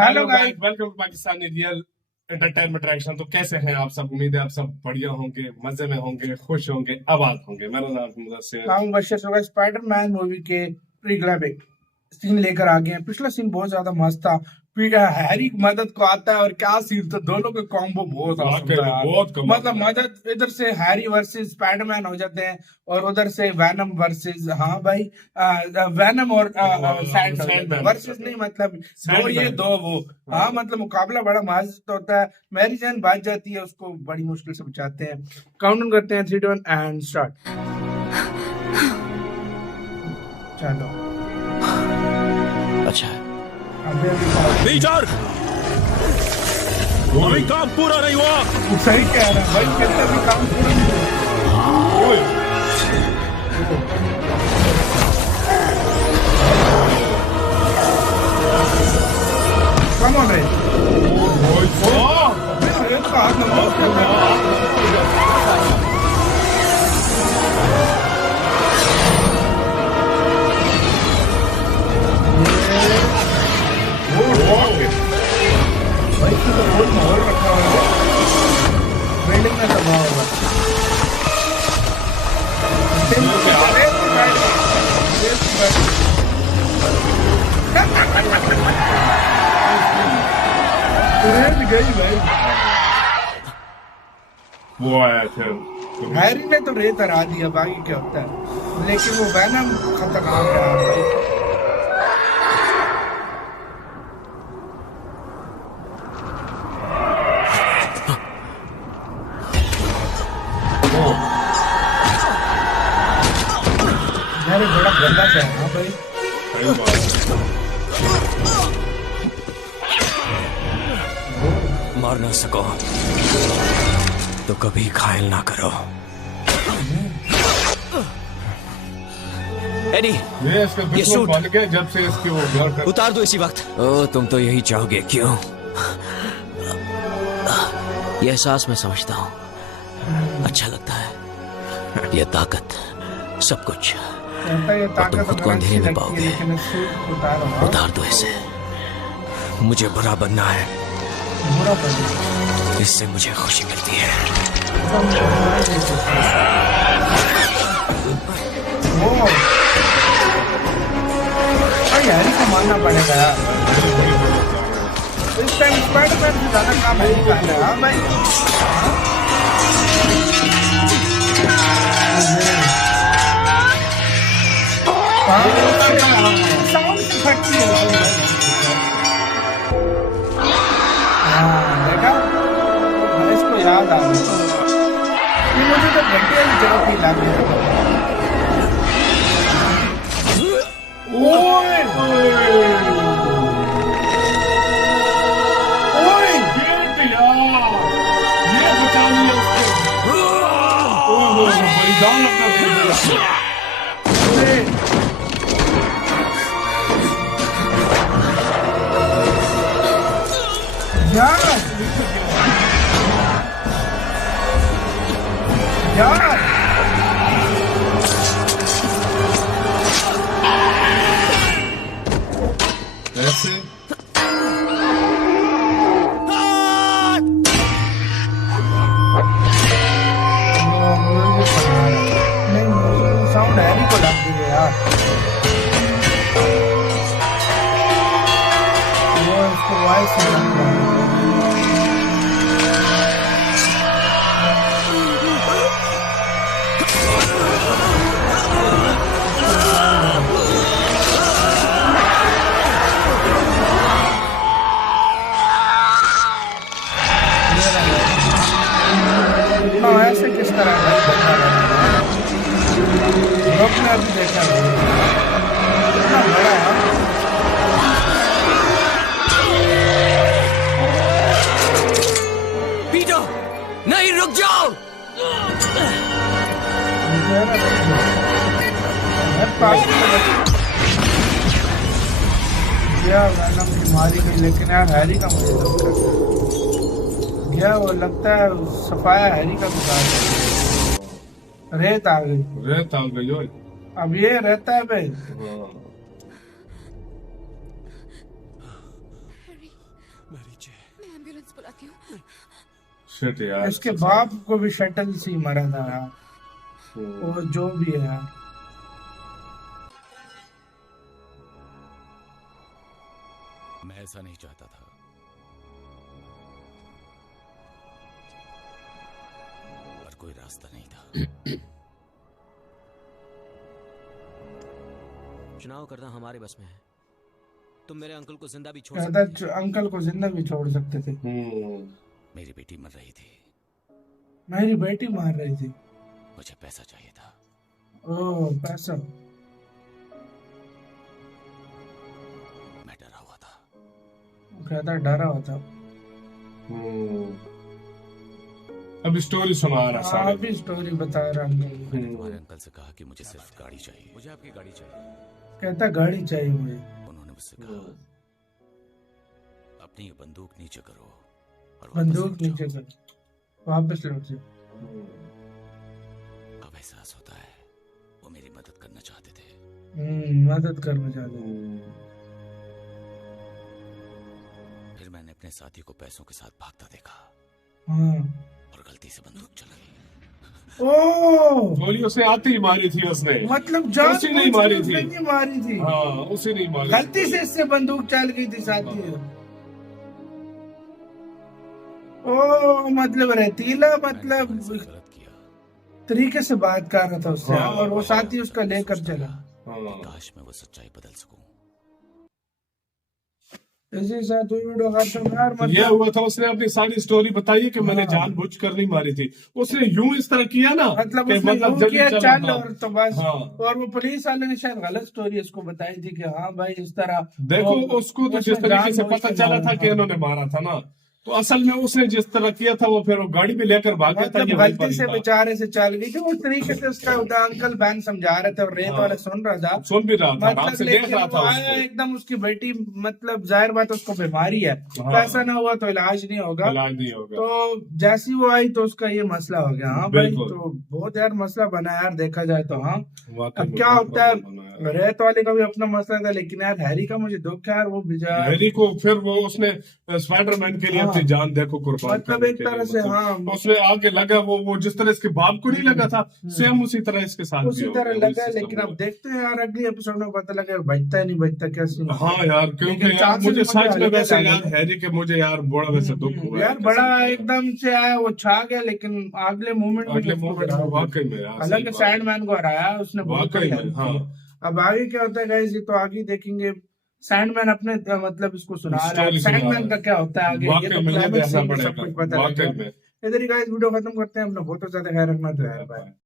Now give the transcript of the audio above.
Hello guys, welcome to Pakistani real entertainment reaction. तो कैसे हैं आप सब? उम्मीद है आप सब बढ़िया होंगे, मजे में होंगे, खुश होंगे, आबाद होंगे। मेरा नाम है मुदस्सिर। नाम बशर होगा। स्पाइडरमैन मूवी के प्री क्लाइमेक्स सीन लेकर आ गए हैं। पिछला सीन बहुत ज्यादा मस्त था। हैरी की मदद को आता है और क्या सीन था, दोनों का कॉम्बो बहुत awesome था यार। बहुत कमाल मतलब मदद इधर से हैरी वर्सेस स्पाइडरमैन हो जाते हैं और उधर से वैनम वर्सेस भाई वैनम और सैंडमैन वर्सेस नहीं, मतलब दो ये सैंडमैन। दो वो। मतलब मुकाबला बड़ा मस्त होता है। मैरी जैन बच जाती है, उसको बड़ी मुश्किल से बचाते हैं। काउंटडाउन करते हैं 3 2 1 एंड स्टार्ट। चलो अच्छा है। पीटर, अभी काम पूरा नहीं हुआ। वो सही कह रहा है भाई, कहते भी काम पूरा नहीं हुआ। Come on, Ray. ये तो हाथ नंबर क्या कर रहा है? भाई इसमें तो बहुत माहौल रखा हुआ है। बिल्डिंग में दबा होगा। गई भाई। वो आया थे। हैरी ने तो रेत हरा दिया, बाकी क्या होता है, लेकिन वो वैनम खतरनाक है भाई। यार ये बड़ा गंदा सा है भाई। सही बात। मार ना सको तो कभी घायल ना करो। एडी, ये इसका दुश्मन सूट। बन गया जब से इसकी वो घर का उतार दो इसी वक्त। ओ, तुम तो यही चाहोगे, क्यों? यह एहसास मैं समझता हूँ, अच्छा लगता है। यह ताकत, सब कुछ, और तुम खुद को अंधेरे में पाओगे। उतार दो इसे। मुझे बुरा बनना है, इससे मुझे खुशी मिलती है। हैरी को मानना पड़ेगा यार। इस टाइम स्पाइडरमैन से ज्यादा काम हैरी का है। हाँ भाई, साउंड से फटती है। देखा, इसको याद आ गया। ये मुझे तो घंटे वाली जगह पे ला दिया। ओए ओए ये बचा लिया उसको। ओहो, बलिदान अपना दे दिया। यार यार ऐसे नहीं, साउंड हैरी को लग गई है यार। वो इसको वॉइस से लग गया। ऐसे किस तरह भाई बता रहा है? लोग ने अभी देखा कितना बड़ा है। पीटर, नहीं, रुक जाओ। वैनम की मारी गई, लेकिन यार हैरी का मुझे गया, वो लगता है सफाया हैरी का दुकान। रेत आ गई। रेत आ गई हो। अब ये रहता है भाई। मैं एम्बुलेंस बुलाती हूँ। शिट यार इसके बाप को भी शटल से ही मरा था यार, हम्म। वो जो भी है यार। मैं ऐसा नहीं चाहता था, पर कोई रास्ता नहीं था। चुनाव करना हमारे बस में है। तुम मेरे अंकल को जिंदा भी छोड़ सकते थे। कहता अंकल को जिंदा भी छोड़ सकते थे। मेरी बेटी मर रही थी, मेरी बेटी मार रही थी। मुझे पैसा चाहिए था। ओह पैसा। मैं डरा हुआ था। कहता डरा हुआ था। अब स्टोरी सुना रहा सारे। अभी स्टोरी बता रहा हूँ। मैंने तुम्हारे अंकल से कहा कि मुझे सिर्फ गाड़ी चाहिए, मुझे आपकी गाड़ी चाहिए। कहता गाड़ी चाहिए मुझे। उन्होंने मुझसे कहा अपनी ये बंदूक नीचे करो और वापस बंदूक लौट जाओ। नीचे कर, वापस लौट जाओ। अब एहसास होता है वो मेरी मदद करना चाहते थे। मदद करना चाहते। फिर मैंने अपने साथी को पैसों के साथ भागता देखा हाँ। और गलती से बंदूक चलाई। ओह गोली उसे आती ही मारी थी उसने। मतलब जान उसी नहीं मारी थी। नहीं मारी थी। हाँ उसे नहीं मारी। गलती से इससे बंदूक चल गई थी साथी। ओ मतलब रेतीला मतलब मैंने थोड़ा सा गलत किया। तरीके से बात कर रहा था उससे। हाँ, और वो साथी उसका लेकर सोचता चला। था हाँ। कि काश मैं वो सच्चाई बदल सकूं। इसी साथ वीडियो खत्म यार। तो ये मतलब हुआ था, उसने अपनी सारी स्टोरी बताई है कि मैंने जानबूझकर नहीं मारी थी। उसने यूं इस तरह किया ना मतलब कि उसने यूं जल्दी किया चला, चल हाँ। और तो बस। हाँ। और वो पुलिस वाले ने शायद गलत स्टोरी उसको बताई थी कि हाँ भाई इस तरह। देखो वो- उसको तो उसने जिस तरीके से जानबूझ पता के चला मारा, था कि हाँ। इन्होंने मारा था ना, तो असल में उसने जिस तरह किया था वो फिर वो गाड़ी भी लेकर भाग गया था। मतलब ये वहीं पर गलती ही से था। बेचारे से चल गई थी। उस तरीके से उसका अंकल बहन समझा रहे थे और रेत हाँ। वाले सुन रहा था। सुन भी रहा था, आराम मतलब से देख लेकिन रहा वो था आया उसको। एकदम उसकी बेटी मतलब जाहिर बात है उसको बीमारी है। हाँ। पैसा ना हुआ तो इलाज नहीं होगा। इलाज नहीं होगा। तो जैसी वो आई तो उसका ये मसला हो गया। हाँ भाई बिल्कुल। तो बहुत यार मसला बना यार देखा जाए तो। हाँ वाकई अब में क्या बहुत होता है, प्रॉब्लम बना है। रेत वाले का भी अपना मसला था। लेकिन यार हैरी का मुझे दुख है यार। वो बेचारा हैरी को फिर वो उसने स्पाइडरमैन के लिए हाँ। अपनी जान देखो कुर्बान मतलब करने एक के लिए, तरह से मतलब हाँ। उसने आगे लगा वो जिस तरह इसके बाप को नहीं लगा था, सेम उसी तरह इसके साथ भी उसी हो तरह गया, वही लगा। सिस्टम लेकिन हुआ। अब देखते हैं यार अगले एपिसोड में पता लगे बचता है नहीं बचता क्या सीन होता है। हाँ यार, क्योंकि लेकिन यार चांसेस मुझे सच में हल्के वैसे लगे। यार हैरी के मुझे यार बड़ा वैसे दुख हुआ यार है बड़ा कसम से। एकदम से आया वो छा गया। लेकिन अगले मूवमेंट अगले मोमेंट में वाकई में यार सही हालांकि बात है। सैंडमैन को हराया उसने बहुत वाकई बड़ी में, हेल्प हाँ। की। अब आगे क्या होता है गाइस ये तो आगे देखेंगे। सैंडमैन अपने मतलब इसको सुना रहा है। स्टोरी सुना सैंडमैन रहा का है। क्या होता है आगे ये वाकई तो में ये क्लाइमेक्स देखना सीन में सब पड़ेगा, कुछ पता वाकई लगेगा। में। इधर ही गाइस वीडियो खत्म करते हैं। अपना बहुत ज्यादा ख्याल रखना तो यार बाय।